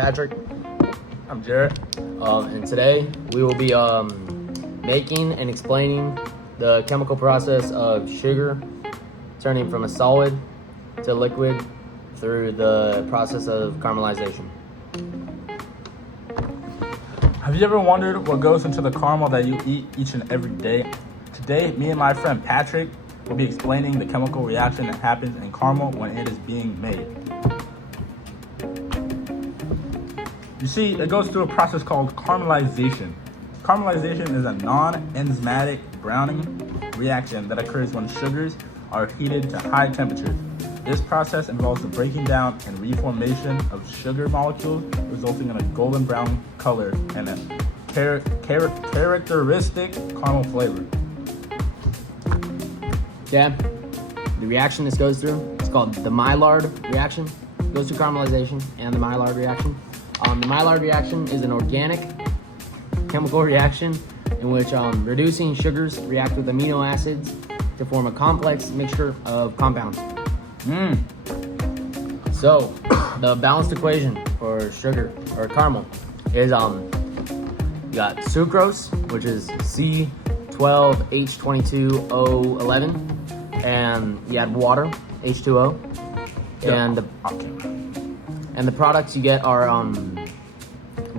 Patrick. I'm Jarrett. And today we will be making and explaining the chemical process of sugar turning from a solid to liquid through the process of caramelization. Have you ever wondered what goes into the caramel that you eat each and every day? Today, me and my friend Patrick will be explaining the chemical reaction that happens in caramel when it is being made. You see, it goes through a process called caramelization. Caramelization is a non-enzymatic browning reaction that occurs when sugars are heated to high temperatures. This process involves the breaking down and reformation of sugar molecules, resulting in a golden brown color and a characteristic caramel flavor. Yeah, the reaction this goes through, it's called the Maillard reaction. It goes through caramelization and the Maillard reaction. The Maillard reaction is an organic chemical reaction in which reducing sugars react with amino acids to form a complex mixture of compounds. So, the balanced equation for sugar or caramel is you got sucrose, which is C12H22O11, and you add water, H2O, and the products you get are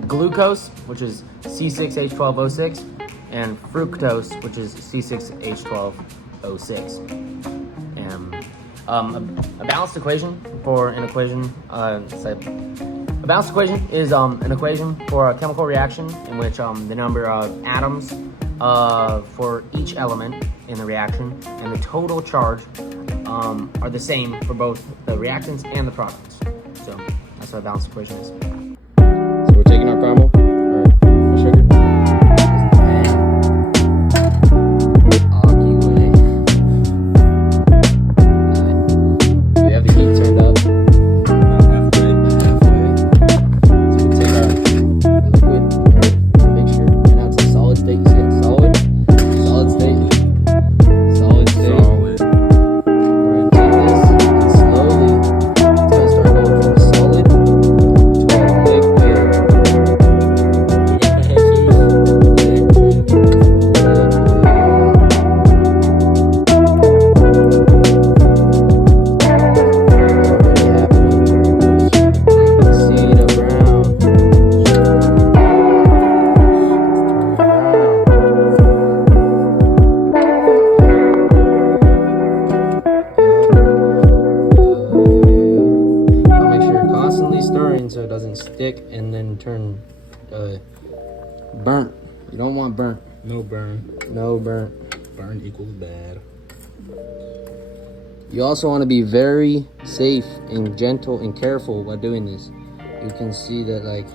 glucose, which is C6H12O6, and fructose, which is C6H12O6. And a balanced equation for an equation, a balanced equation is an equation for a chemical reaction in which the number of atoms for each element in the reaction and the total charge are the same for both the reactants and the products. So that's what a balanced equation is. So we're taking our caramel, or sugar. We have the heat turned up. Halfway. So we take our liquid mixture, and now it's a solid state. You see it? Solid state. Solid state. We're gonna take this and slowly, it's gonna start going from a solid to a liquid. See the brown. Make sure you're constantly stirring so it doesn't stick and then turn burnt. You don't want burnt. No burn. No burnt. Burn equals bad. You also want to be very safe and gentle and careful while doing this. You can see that, like,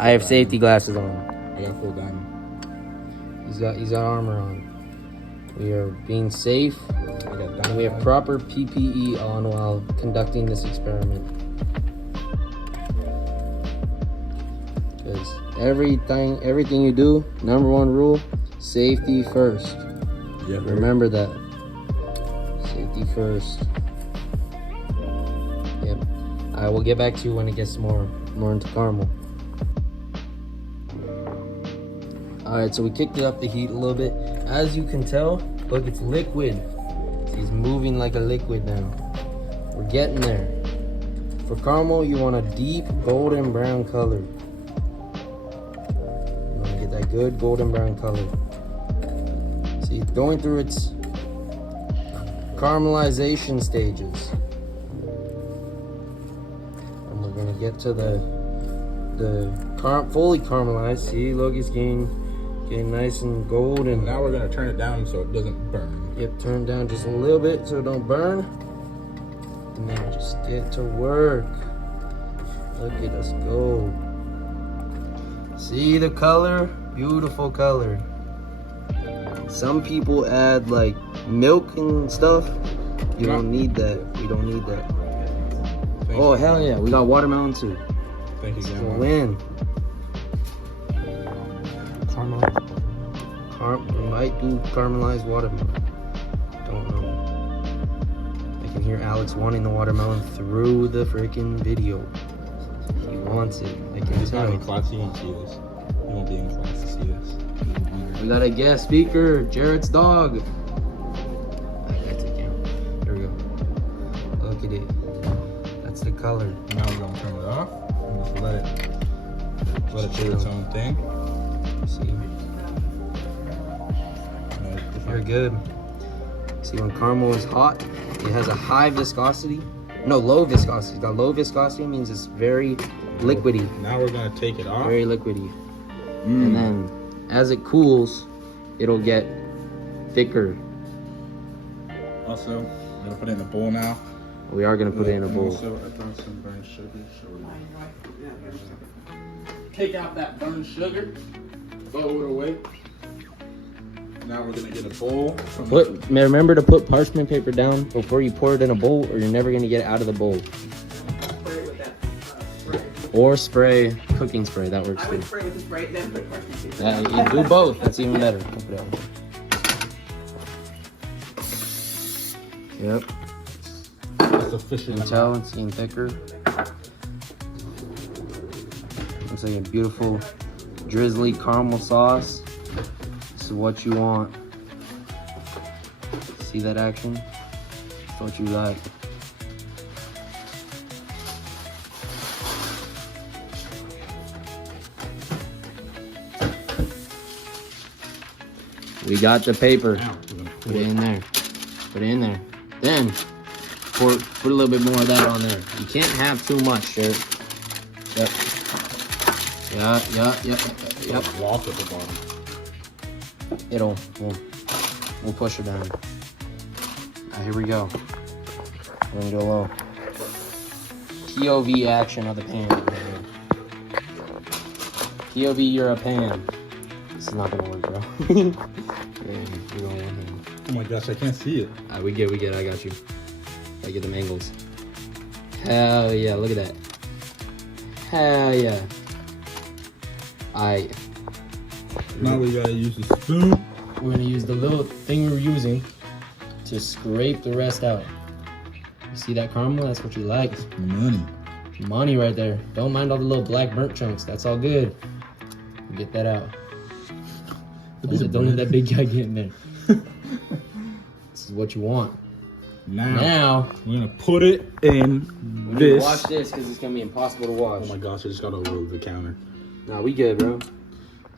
I have safety glasses on. I got full diamond. He's got armor on. We are being safe, I got diamond. and we have proper PPE on while conducting this experiment. Because everything you do, number one rule, safety first. Yeah. Remember that. Safety first. Yep. I will get back to you when it gets more into caramel. Alright, so we kicked it up the heat a little bit. As you can tell, look, it's liquid. He's moving like a liquid now. We're getting there. For caramel, you want a deep golden brown color. You want to get that good golden brown color. See, it's going through its caramelization stages. And we're gonna get to the fully caramelized. See, look, it's getting nice and golden. Now we're gonna turn it down so it doesn't burn. Yep, turn down just a little bit so it don't burn. And then just get to work. Look at us go. See the color? Beautiful color. Some people add like milk and stuff. You don't need that. We don't need that. Oh, hell yeah. We got watermelon too. Thank you, So Grandma. win. Caramel. We might do caramelized watermelon. Don't know. I can hear Alex wanting the watermelon through the freaking video. He wants it. I can It's not tell. in class. You won't see this. You won't be in class to see this. We got a guest speaker, Jerret's dog. That's it, camera. There we go. Look at it. That's the color. Now we're gonna turn it off and just let it do its own thing. See, you're good. See, when caramel is hot, it has a high viscosity. No, low viscosity. The low viscosity means it's very liquidy. Now we're gonna take it off. Very liquidy. And then as it cools, it'll get thicker. Also, we're gonna put it in a bowl now. We are gonna put it in a bowl. Also, I found some burnt sugar. Take out that burnt sugar. Throw it away. Now we're gonna get a bowl. Remember to put parchment paper down before you pour it in a bowl, or you're never gonna get it out of the bowl. Spray with that spray. Or spray cooking spray. That works I too. would spray with the spray, then put parchment paper. Yeah, you do both. That's even better. Put it on. Yep. That's official. You can tell it's getting thicker. Looks like a beautiful drizzly caramel sauce. This is what you want. See that action? It's what you like. We got the paper. Now we're gonna Put it in there. Put it in there. Then put a little bit more of that on there. You can't have too much, sure. Yep. Yep. Walk at the bottom. We'll push it down. Here we go. We're gonna do a little POV action of the pan. POV, you're a pan. This is not gonna work, bro. You're going one hand. Oh my gosh, I can't see it. We get, I got you. I get them angles. Hell yeah, look at that. Hell yeah. Now we gotta use the spoon. We're gonna use the little thing we were using to scrape the rest out. You see that caramel? That's what you like. Money right there. Don't mind all the little black burnt chunks. That's all good. Get that out. Don't let that big guy get in there. This is what you want. Now we're gonna put it in we need this. to wash this because it's gonna be impossible to wash. Oh my gosh, I just got over the counter. Nah, we good, bro.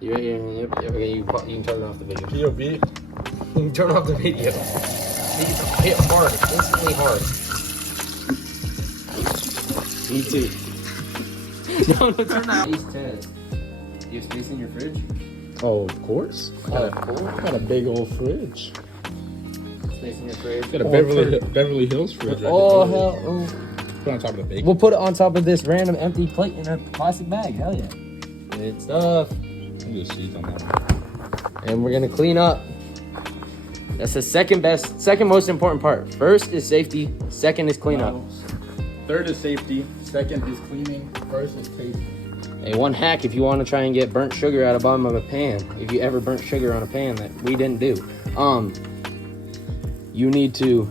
You right here? Yep. Okay, you can turn off the video. POV. You can turn off the video. Hit hard, instantly hard. Me too. No, turn that. Space test. Do you have space in your fridge? Oh, of course. Oh, cool. Got a big old fridge. Space in your fridge. Got a Beverly Hills fridge. Right Oh, there. hell. Oh. Put it on top of the bacon. We'll put it on top of this random empty plate in a plastic bag. Hell yeah. Good stuff. Look at the seeds on that one. And we're gonna clean up. That's the second most important part. First is safety. Second is cleanup. Third is safety. Second is cleaning. First is taste. Hey, one hack if you want to try and get burnt sugar out of the bottom of a pan. If you ever burnt sugar on a pan that we didn't do, you need to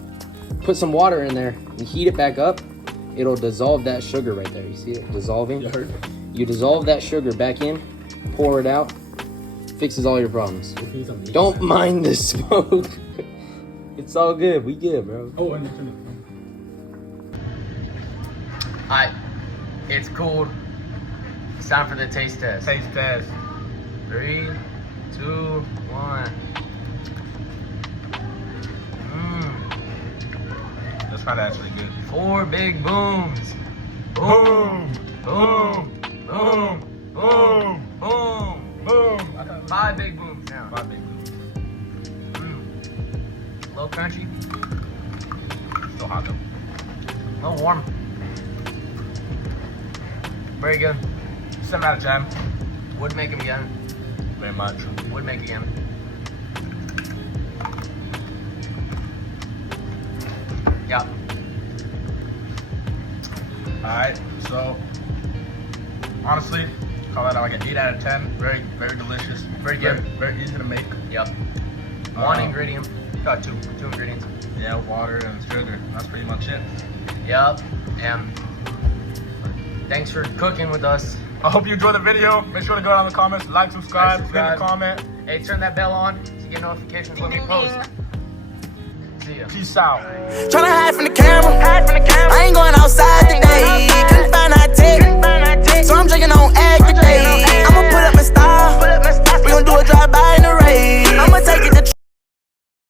put some water in there and heat it back up. It'll dissolve that sugar right there. You see it dissolving? You heard? You dissolve that sugar back in, pour it out, fixes all your problems. Don't mind the smoke. It's all good. We good, bro. Oh, and turn Alright, it's cooled. It's time for the taste test. Taste test. 3, 2, 1. That's not actually good. 4 big booms. Boom, boom, boom, boom, boom, boom. 5 big booms now. 5 big booms. A little crunchy, Still hot though. a little warm. Very good. 7 out of 10. Would make them again. Very much. Would make again. Yeah. Alright, so honestly, call that like an 8 out of 10. Very, very delicious. Very good. Very easy to make. Yep. One ingredient. Got two ingredients. Yeah, water and sugar. That's pretty much it. Yep. And Thanks for cooking with us. I hope you enjoyed the video. Make sure to go down in the comments, like, subscribe, leave a comment. Hey, turn that bell on to get notifications when we post. See ya. Peace out. Tryna hide from the camera. I ain't going outside today. Couldn't find out